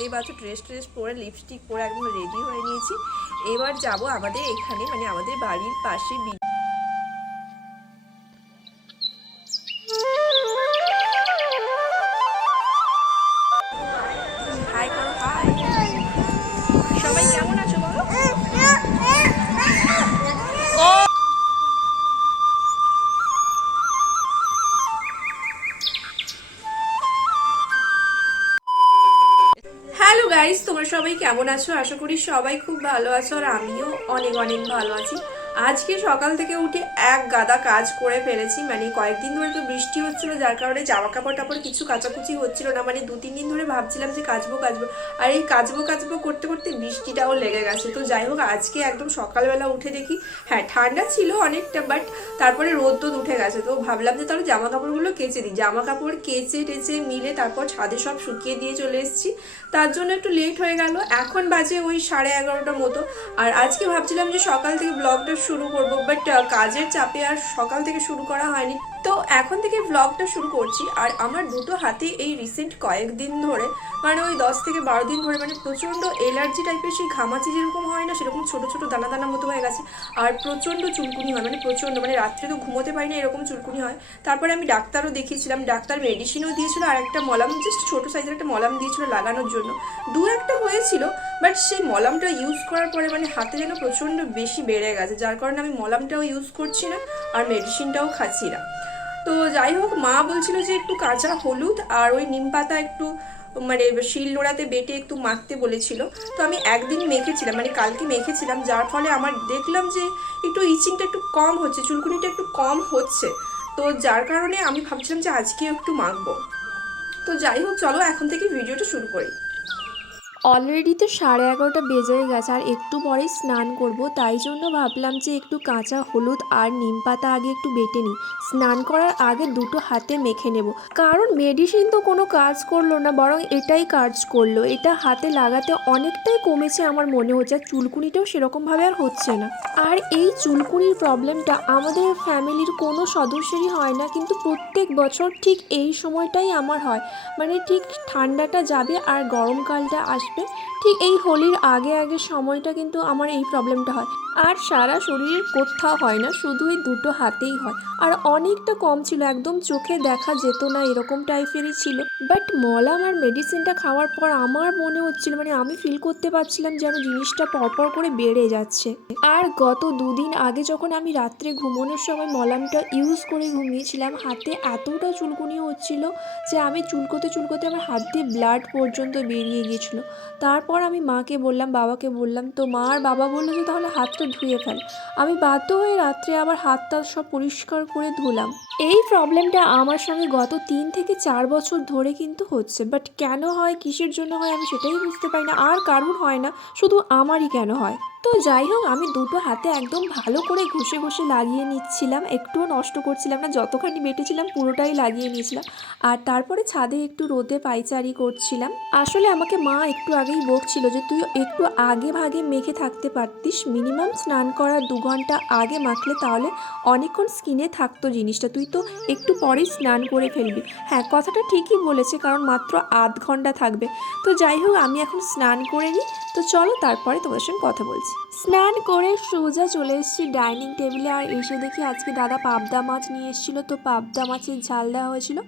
দেখতেই পাচ্ছ ড্রেস পরে লিপস্টিক পরে একদম রেডি হয়ে নিয়েছি। এবার যাব আমাদের এখানে মানে আমাদের বাড়ির পাশে হাই করো, হাই সবাই, কেমন আছো বলো? হ্যালো গাইস, তোমরা সবাই কেমন আছো? আশা করি সবাই খুব ভালো আছো আর আমিও অনেক অনেক ভালো আছি। আজকে সকাল থেকে উঠে এক গাদা কাজ করে ফেলেছি। মানে কয়েকদিন ধরে তো বৃষ্টি হচ্ছিল, যার কারণে জামা কাপড় টাপড় কিছু কাচাকুচি হচ্ছিল না। মানে 2-3 দিন ধরে ভাবছিলাম যে কাচবো কাচবো, আর এই কাচবো করতে করতে বৃষ্টিটাও লেগে গেছে। তো যাই হোক, আজকে একদম সকালবেলা উঠে দেখি হ্যাঁ ঠান্ডা ছিল অনেকটা, বাট তারপরে রোদ উঠে গেছে। তো ভাবলাম যে তাহলে জামা কাপড়গুলো কেচে দিই। জামা কাপড় কেচে টেচে মিলে তারপর ছাদে সব শুকিয়ে দিয়ে চলে এসেছি। তার জন্য একটু লেট হয়ে গেল। এখন বাজে ওই 11:30 মতো। আর আজকে ভাবছিলাম যে সকাল থেকে ব্লগটা শুরু করবো, বাট কাজের চাপে আর সকাল থেকে শুরু করা হয়নি। তো এখন থেকে ব্লগটা শুরু করছি। আর আমার দুটো হাতে এই রিসেন্ট কয়েকদিন ধরে মানে ওই 10 থেকে 12 দিন ধরে মানে প্রচণ্ড এলার্জি টাইপের, সেই ঘামাচি যেরকম হয় না সেরকম ছোট ছোট দানা দানা মতো হয়ে গেছে। আর প্রচণ্ড চুলকুনি হয়, মানে প্রচণ্ড, মানে রাত্রে তো ঘুমোতে পারি না, এরকম চুলকুনি হয়। তারপরে আমি ডাক্তারও দেখিয়েছিলাম, ডাক্তার মেডিসিনও দিয়েছিল আর একটা মলম, জাস্ট ছোটো সাইজের একটা মলম দিয়েছিল লাগানোর জন্য। দু একটা হয়েছিল, বাট সেই মলমটা ইউজ করার পরে মানে হাতে যেন প্রচণ্ড বেশি বেড়ে গেছে, যার কারণে আমি মলমটাও ইউজ করছি না আর মেডিসিনটাও খাচ্ছি না। তো যাই হোক, মা বলছিল যে একটু কাঁচা হলুদ আর ওই নিম পাতা একটু মানে শিল নোড়াতে বেটে একটু মাখতে বলেছিল। তো আমি একদিন মেখেছিলাম, মানে কালকে মেখেছিলাম, যার ফলে আমার দেখলাম যে একটু ইচিংটা একটু কম হচ্ছে, চুলকুনিটা একটু কম হচ্ছে। তো যার কারণে আমি ভাবছিলাম যে আজকে একটু মাখবো। তো যাই হোক, চলো এখন থেকে ভিডিওটা শুরু করি। অলরেডি তো 11:30 বেজেই গেছে আর একটু পরেই স্নান করব, তাই জন্য ভাবলাম যে একটু কাঁচা হলুদ আর নিম পাতা আগে একটু বেটে নিই। স্নান করার আগে দুটো হাতে মেখে নেব, কারণ মেডিসিন তো কোনো কাজ করলো না, বরং এটাই কাজ করলো। এটা হাতে লাগাতে অনেকটাই কমেছে আমার মনে হচ্ছে, আর চুলকুনিটাও সেরকমভাবে আর হচ্ছে না। আর এই চুলকুনির প্রবলেমটা আমাদের ফ্যামিলির কোনো সদস্যেরই হয় না, কিন্তু প্রত্যেক বছর ঠিক এই সময়টাই আমার হয়। মানে ঠিক ঠান্ডাটা যাবে আর গরমকালটা আসবে, ঠিক এই হোলির আগে আগে সময়টা কিন্তু আমার এই প্রবলেমটা হয়। আর সারা শরীরের কোথাও হয় না, শুধু এই দুটো হাতেই হয়। আর অনেকটা কম ছিল, একদম চোখে দেখা যেত না এরকম টাইপেরই ছিল। বাট মলম আর মেডিসিনটা খাওয়ার পর আমার মনে হচ্ছিল, মানে আমি ফিল করতে পারছিলাম যেন জিনিসটা পরপর করে বেড়ে যাচ্ছে। আর গত 2 দিন আগে যখন আমি রাত্রে ঘুমানোর সময় মলমটা ইউজ করে ঘুমিয়েছিলাম, হাতে এতটা চুলকুনি হচ্ছিল যে আমি চুলকোতে আমার হাত দিয়ে ব্লাড পর্যন্ত বেরিয়ে গিয়েছিল। তারপর আমি মাকে বললাম, বাবাকে বললাম, তো মা আর বাবা বললো যে তাহলে হাতটা ধুয়ে ফেল। আমি বাধ্য হয়ে রাত্রে আবার হাতটা সব পরিষ্কার করে ধুলাম। এই প্রবলেমটা আমার সঙ্গে গত 3 থেকে 4 বছর ধরে কিন্তু হচ্ছে, বাট কেন হয়, কিসের জন্য হয় আমি সেটাই বুঝতে পারি না। আর কারুর হয় না, শুধু আমারই কেন হয়। তো যাই হোক, আমি দুটো হাতে একদম ভালো করে ঘষে ঘষে লাগিয়ে নিচ্ছিলাম, একটুও নষ্ট করছিলাম না, যতখানি বেটেছিলাম পুরোটাই লাগিয়ে নিয়েছিলাম। আর তারপরে ছাদে একটু রোদে পায়চারি করছিলাম। আসলে আমাকে মা একটু আগেই বকছিল যে তুই একটু আগে ভাগে মেখে থাকতে পারতিস, মিনিমাম স্নান করার 2 ঘন্টা আগে মাখলে তাহলে অনেকক্ষণ স্কিনে থাকতো জিনিসটা, তুই তো একটু পরেই স্নান করে ফেলবি। হ্যাঁ, কথাটা ঠিকই বলেছে, কারণ মাত্র আধ ঘন্টা থাকবে। তো যাই হোক, আমি এখন স্নান করে নিই। তো চলো তারপরে তোমাদের সঙ্গে কথা বলছি। স্নান করে সোজা চলে এসেছি ডাইনিং টেবিলে, আর এসে দেখি আজকে দাদা পাবদা মাছ নিয়ে এসেছিলো। তো পাবদা মাছের ঝাল দেওয়া হয়েছিল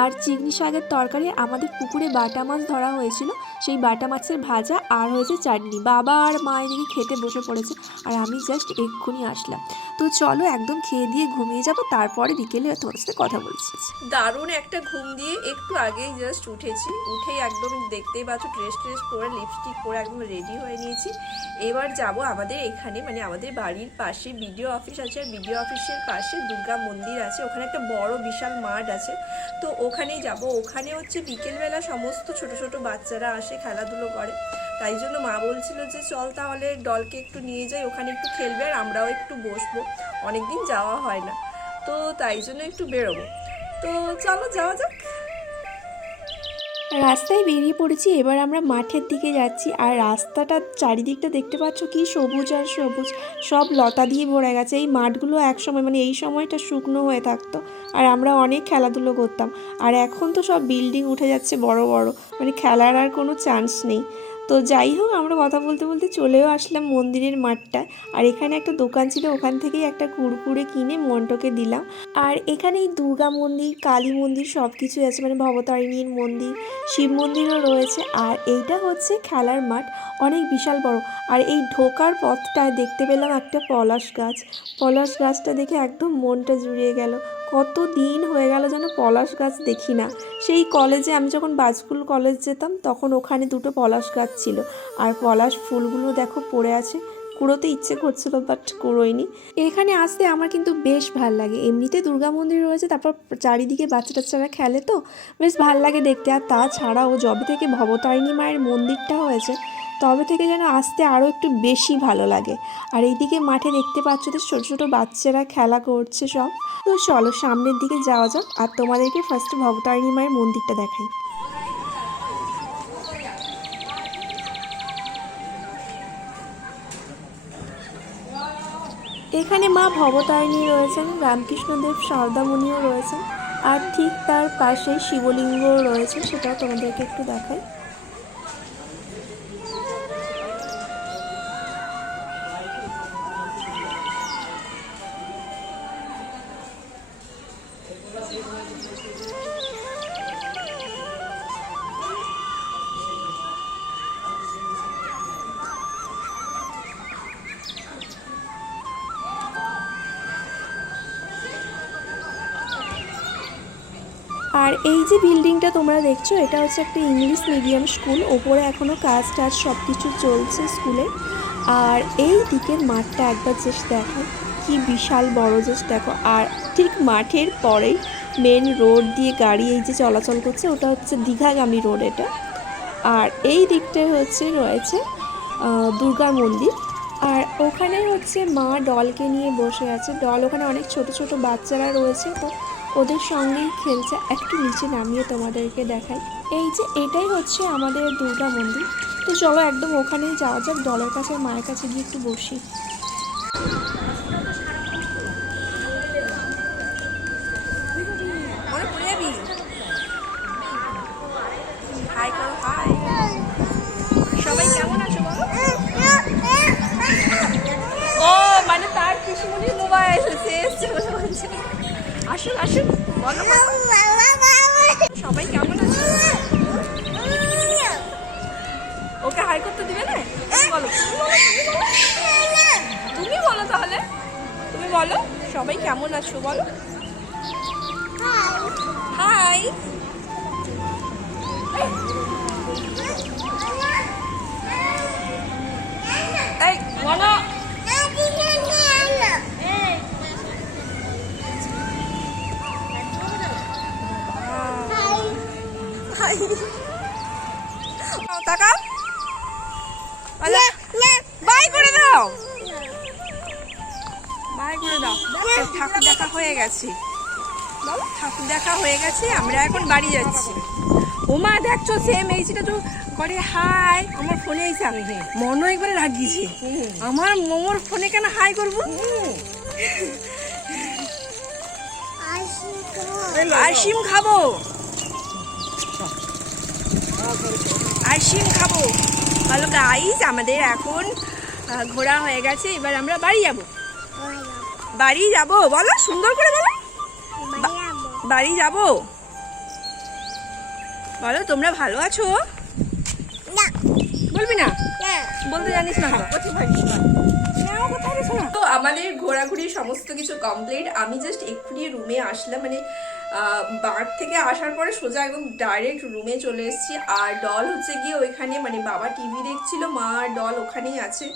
আর চিংড়ি শাকের তরকারি। আমাদের পুকুরে বাটা মাছ ধরা হয়েছিল, সেই বাটা মাছের ভাজা আর হয়েছে চাটনি। বাবা আর মা এদিকে খেতে বসে পড়েছে আর আমি জাস্ট এক্ষুনি আসলাম। তো চলো একদম খেয়ে দিয়ে ঘুমিয়ে যাবো, তারপরে বিকেলে তোমার সাথে কথা বলছি। দারুণ একটা ঘুম দিয়ে একটু আগেই জাস্ট উঠেছি। উঠেই একদম দেখতেই পাচ্ছ ড্রেস পরে লিপস্টিক পরে একদম রেডি হয়ে নিয়েছি। এবার যাব আমাদের এখানে মানে আমাদের বাড়ির পাশে বিডিও অফিস আছে, আর বিডিও অফিসের পাশে দুর্গা মন্দির আছে, ওখানে একটা বড় বিশাল মাঠ আছে। তো ওখানেই যাব। ওখানে হচ্ছে বিকেলবেলা সমস্ত ছোট ছোট বাচ্চারা আসে, খেলাধুলো করে। তাই জন্য মা বলছিল যে চল তাহলে ডলকে একটু নিয়ে যাই, ওখানে একটু খেলবে আর আমরাও একটু বসবো, অনেকদিন যাওয়া হয় না। তো তাই জন্য একটু বেরোবো। তো চলো যাওয়া যাক। রাস্তায় বেরিয়ে পড়েছি, এবার আমরা মাঠের দিকে যাচ্ছি। আর রাস্তাটা চারিদিকটা দেখতে পাচ্ছ কি সবুজ আর সবুজ, সব লতা দিয়ে ভরে গেছে। এই মাঠগুলো একসময় মানে এই সময়টা শুকনো হয়ে থাকতো আর আমরা অনেক খেলাধুলো করতাম। আর এখন তো সব বিল্ডিং উঠে যাচ্ছে বড় বড়, মানে খেলার আর কোনো চান্স নেই। তো যাই হোক, আমরা কথা বলতে বলতে চলেও আসলাম মন্দিরের মাঠটায়। আর এখানে একটা দোকান ছিল, ওখান থেকেই একটা কুড়কুড়ে কিনে মন্টুকে দিলাম। আর এখানে এই দুর্গা মন্দির, কালী মন্দির সব কিছুই আছে, মানে ভবতারিণীর মন্দির, শিব মন্দিরও রয়েছে। আর এইটা হচ্ছে খেলার মাঠ, অনেক বিশাল বড়। আর এই ঢোকার পথটায় দেখতে পেলাম একটা পলাশ গাছ। পলাশ গাছটা দেখে একদম মনটা জুড়িয়ে গেল। কত দিন হয়ে গেল যেন পলাশ গাছ দেখি না। সেই কলেজে আমি যখন বাজকুল কলেজ যেতাম তখন ওখানে দুটো পলাশ গাছ ছিল। আর পলাশ ফুলগুলো দেখো পড়ে আছে, কুড়োতে ইচ্ছে করছিল বাট কুড়োইনি। এখানে আসতে আমার কিন্তু বেশ ভাল লাগে। এমনিতে দুর্গা মন্দির রয়েছে, তারপর চারিদিকে বাচ্চা টাচ্চারা খেলে, তো বেশ ভাল লাগে দেখতে। আর তাছাড়াও যবে থেকে ভবতারিণী মায়ের মন্দিরটা হয়েছে তবে থেকে যেন আসতে আরও একটু বেশি ভালো লাগে। আর এইদিকে মাঠে দেখতে পাচ্ছ তো ছোটো ছোটো বাচ্চারা খেলা করছে সব। তো চলো সামনের দিকে যাওয়া যাক আর তোমাদেরকে ফার্স্টে ভবতারিণী মায়ের মন্দিরটা দেখাই। এখানে মা ভবতারিণী রয়েছেন, রামকৃষ্ণদেব সারদামণিও রয়েছেন, আর ঠিক তার পাশেই শিবলিঙ্গও রয়েছে, সেটাও তোমাদেরকে একটু দেখাই। আর এই যে বিল্ডিংটা তোমরা দেখছো, এটা হচ্ছে একটা ইংলিশ মিডিয়াম স্কুল। ওপরে এখনও কাজ টাজ সব কিছু চলছে স্কুলে। আর এই দিকের মাঠটা একবার জাস্ট দেখো, কি বিশাল বড়, জাস্ট দেখো। আর ঠিক মাঠের পরেই মেন রোড দিয়ে গাড়ি এই যে চলাচল করছে, ওটা হচ্ছে দীঘাগামী রোড এটা। আর এই দিকটায় রয়েছে দুর্গা মন্দির। আর ওখানে হচ্ছে মা ডলকে নিয়ে বসে আছে। ডল ওখানে অনেক ছোট ছোট বাচ্চারা রয়েছে, তো ওদের সঙ্গেই খেলছে। একটু নিচে নামিয়ে তোমাদেরকে দেখাই। এই যে এটাই হচ্ছে আমাদের দুর্গা মন্দির। তো চলো একদম ওখানেই যাওয়া যাক, ডলের কাছে মায়ের কাছে গিয়ে একটু বসি। হাই করো, হাই। সবাই কেমন আছো বলো? ও মানে তার পিসিমণির মোবাইল এসেছে বলে বলছে। আসুন আসুন, বলো সবাই কেমন আছো? ওকে হাই করতে দিবে না? বলো, তুমি বলো তাহলে, তুমি বলো সবাই কেমন আছো বলো। হাই। এই বলো। তাকাও, বাই করে দাও, বাই করে দাও। ঠাকুর দেখা হয়ে গেছে, বলো ঠাকুর দেখা হয়ে গেছে, আমরা এখন বাড়ি যাচ্ছি। ওমা দেখছো সেম এইটা তো করে হাই। আমার ফোনে এসে মনে একবারে রাগিয়েছে, আমার মোমোর ফোনে কেন হাই করবো? আইসিম খাবো, আইসিম খাবো। বলো গাইস, আমাদের এখন ঘোরা হয়ে গেছে, এবার আমরা বাড়ি যাব। বাড়ি যাব বলো, সুন্দর করে বলো, বাড়ি যাব বলো। তোমরা ভালো আছো? বলবি না, বলতে জানিস না তো। আমাদের ঘোরাঘুরি সমস্ত কিছু কমপ্লিট। আমি জাস্ট এক্ষুনি রুমে আসলাম, মানে বার থেকে আসার পরে সোজা একদম ডাইরেক্ট রুমে চলে এসেছি। আর ডল হচ্ছে গিয়ে ওইখানে, মানে বাবা টিভি দেখছিল, মা আর ডল ওখানেই আছে।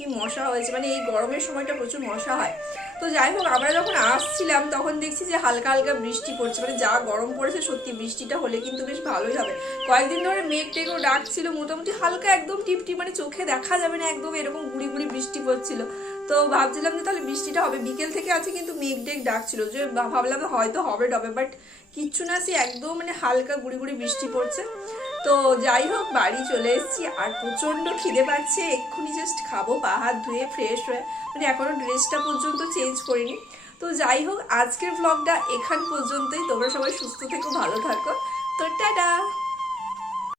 কি মশা হয়েছে, মানে এই গরমের সময়টা প্রচুর মশা হয়। তো যাই হোক, আমরা যখন আসছিলাম তখন দেখছি যে হালকা হালকা বৃষ্টি পড়ছে, মানে যা গরম পড়েছে সত্যি, বৃষ্টিটা হলে কিন্তু বেশ ভালোই হবে। কয়েকদিন ধরে মেঘ টেঘও ডাকছিল, মোটামুটি হালকা একদম টিপটি, মানে চোখে দেখা যাবে না একদম এরকম গুড়ি গুড়ি বৃষ্টি পড়ছিল। তো ভাবছিলাম যে তাহলে বৃষ্টিটা হবে, বিকেল থেকে আছে কিন্তু মেঘ টেঘ ডাকছিল, যে ভাবলাম হয়তো হবে ডবে, বাট কিচ্ছু না, সে একদম মানে হালকা গুড়ি গুড়ি বৃষ্টি পড়ছে। তো যাই হোক, বাড়ি চলে এসেছি আর প্রচণ্ড খিদে পাচ্ছে, এক্ষুনি জাস্ট খাবো পা হাত ধুয়ে ফ্রেশ হয়ে, মানে এখনও ড্রেসটা পর্যন্ত চেঞ্জ করিনি। তো যাই হোক, আজকের ব্লগটা এখান পর্যন্তই। তোমরা সবাই সুস্থ থেকো, ভালো থাকো। তো টাটা।